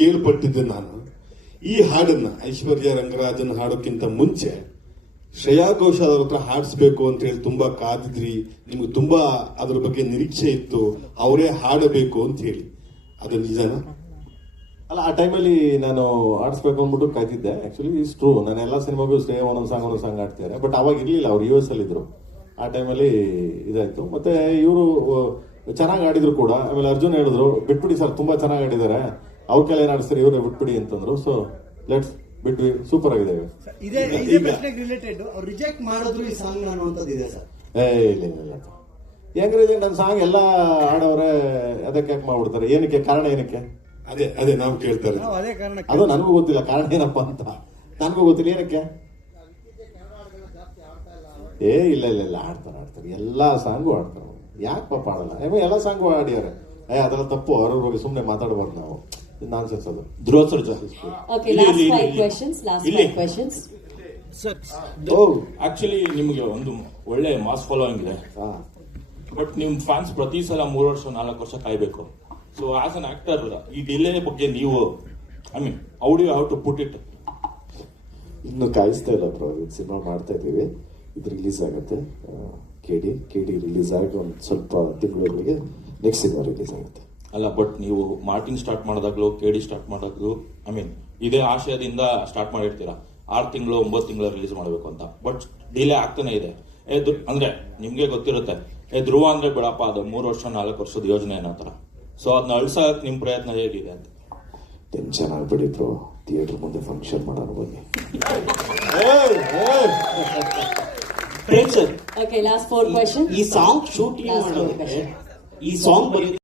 ಕೇಳ್ಪಟ್ಟಿದ್ದೆ ನಾನು. ಈ ಹಾಡನ್ನ ಐಶ್ವರ್ಯ ರಂಗರಾಜನ್ ಹಾಡೋಕ್ಕಿಂತ ಮುಂಚೆ ಶ್ರೇಯಾ ಘೋಷಾಲ್ ಅವ್ರ ಹತ್ರ ಹಾಡಿಸ್ಬೇಕು ಅಂತ ಹೇಳಿ ತುಂಬಾ ಕಾದಿದ್ರಿ, ನಿಮ್ಗೆ ತುಂಬಾ ಅದ್ರ ಬಗ್ಗೆ ನಿರೀಕ್ಷೆ ಇತ್ತು, ಅವರೇ ಹಾಡಬೇಕು ಅಂತ ಹೇಳಿ. ಅದು ನಿಜನಾ? ಅಲ್ಲ, ಆ ಟೈಮಲ್ಲಿ ನಾನು ಆಡಿಸ್ಬೇಕು ಅಂದ್ಬಿಟ್ಟು ಕಾಯ್ತಿದ್ದೆ. ಆಕ್ಚುಲಿ ಇಸ್ ಟ್ರೂ, ನಾನು ಎಲ್ಲ ಸಿನಿಮಾಗೂ ಶ್ರೇಯಾ ಒಂದೊಂದು ಸಾಂಗ್ ಆಡ್ತಿದ್ದಾರೆ. ಬಟ್ ಅವಾಗ ಇರ್ಲಿಲ್ಲ, ಅವ್ರು US ಅಲ್ಲಿ ಇದ್ರು. ಆ ಟೈಮಲ್ಲಿ ಇದಾಯ್ತು. ಮತ್ತೆ ಇವರು ಚೆನ್ನಾಗಿ ಆಡಿದ್ರು ಕೂಡ. ಆಮೇಲೆ ಅರ್ಜುನ್ ಹೇಳಿದ್ರು, ಬಿಟ್ಬಿಡಿ ಸರ್, ತುಂಬಾ ಚೆನ್ನಾಗಿ ಆಡಿದ್ದಾರೆ, ಅವ್ರ ಕೆಲ ಏನ್ ಆಡಿಸ್ತಾರೆ, ಇವ್ರೆ ಬಿಟ್ಬಿಡಿ ಅಂತಂದ್ರು. ಸೊ ಲೆಟ್ಸ್ ಬಿಟ್ವಿ, ಸೂಪರ್ ಆಗಿದೆ. ಇದೇ ಪ್ರಶ್ನೆಗೆ ರಿಲೇಟೆಡ್ ಅವ್ರು ರಿಜೆಕ್ಟ್ ಮಾಡಿದ್ರು ಈ ಸಾಂಗ್ ಅನ್ನುವಂಥದ್ದು ಇದೆ ಸರ್. ಇಲ್ಲ ಹೆಂಗ್ ರಿಜೆಕ್ಟ್? ನನ್ನ ಸಾಂಗ್ ಎಲ್ಲ ಆಡವ್ರೆ, ಅದಕ್ಕೆ ಯಾಕೆ ಮಾಡ್ಬಿಡ್ತಾರೆ? ಏನಕ್ಕೆ? ಕಾರಣ ಏನಕ್ಕೆ? ಅದೇ ನಾವು ಕೇಳ್ತಾರೆ. ಅದೇ ಕಾರಣ ಅದು ನನಗೂ ಗೊತ್ತಿಲ್ಲ ಕಾರಣ ಏನಪ್ಪ ಅಂತ. ನನಗೂ ಗೊತ್ತಿಲ್ಲ ಏನಕ್ಕೆ. ಇಲ್ಲ ಆಡ್ತಾರೆ, ಎಲ್ಲಾ ಸಾಂಗು ಆಡ್ತಾರೆ. ಯಾಕೆ ಪಾಪ ಆಡಲ್ಲ? ಎಲ್ಲ ಸಾಂಗು ಆಡಿದ್ದಾರೆ. ಅದೆಲ್ಲ ತಪ್ಪು, ಅವ್ರ ಬಗ್ಗೆ ಸುಮ್ಮನೆ ಮಾತಾಡಬಾರ್ದು ನಾವು. ನಾನ್ಸೆನ್ಸ್ ಅದು. Dhruva Sarja. Okay, last five questions. Sir, oh actually ನಿಮಗೆ ಒಂದು ಒಳ್ಳೆ ಮಾಸ್ ಫಾಲೋಯಿಂಗ್ ಇದೆ. ಬಟ್ ನಿಮ್ ಫ್ಯಾನ್ಸ್ ಪ್ರತಿ ಸಲ 3 ವರ್ಷ 4 ವರ್ಷ ಕಾಯ್ಬೇಕು. ಸೊ ಆಸ್ ಅನ್ ಆಕ್ಟರ್, ಈ ಡಿಲೇ ಬಗ್ಗೆ ನೀವು how do you have to put it? ಇನ್ನು ಕಾಯಿಸ್ತಾ ಇಲ್ಲ ಬ್ರೋ. ಸಿನಿಮಾ ಮಾಡ್ತಾ ಇದೀವಿ, ಇದು ರಿಲೀಸ್ ಆಗುತ್ತೆ. ಕೆಡಿ ರಿಲೀಸ್ ಆಗಿ ಒಂದು ಸ್ವಲ್ಪ ತಿಂಗಳಿಗೆ ನೆಕ್ಸ್ಟ್ ಸಿನಿಮಾ ರಿಲೀಸ್ ಆಗುತ್ತೆ. ಅಲ್ಲ, ಬಟ್ ನೀವು ಮಾರ್ಟಿನ್ ಸ್ಟಾರ್ಟ್ ಮಾಡಿದಾಗ್ಲೂ, ಕೆಡಿ ಸ್ಟಾರ್ಟ್ ಮಾಡಿದಾಗ್ಲೂ ಇದೇ ಆಶಯದಿಂದ ಸ್ಟಾರ್ಟ್ ಮಾಡಿರ್ತೀರಾ, 6 ತಿಂಗಳು 9 ತಿಂಗಳು ರಿಲೀಸ್ ಮಾಡಬೇಕು ಅಂತ. ಬಟ್ ಡಿಲೇ ಆಗ್ತಾನೆ ಇದೆ. ಅಂದ್ರೆ ನಿಮ್ಗೆ ಗೊತ್ತಿರುತ್ತೆ, ಧ್ರುವ ಅಂದ್ರೆ ಬಿಡಪ್ಪ, ಅದು 3 ವರ್ಷ 4 ವರ್ಷದ ಯೋಜನೆ ಏನೋ ತರ. ಸೊ ಅದನ್ನ ಅಳ್ಸಕ್ ನಿಮ್ ಪ್ರಯತ್ನ ಹೇಗಿದೆ ಅಂತ? ಟೆನ್ಷನ್ ಆಗ್ಬಿಡಿ ಬ್ರೋ, ಥಿಯೇಟರ್ ಮುಂದೆ ಫಂಕ್ಷನ್ ಮಾಡೋಣ ಬನ್ನಿ. Prem sir, Okay, last 4 questions. ಈ ಸಾಂಗ್ ಶೂಟಿಂಗ್ Last four ಮಾಡೋದಕ್ಕೆ, questions. ಈ ಸಾಂಗ್ ಬರೆಯೋದಕ್ಕೆ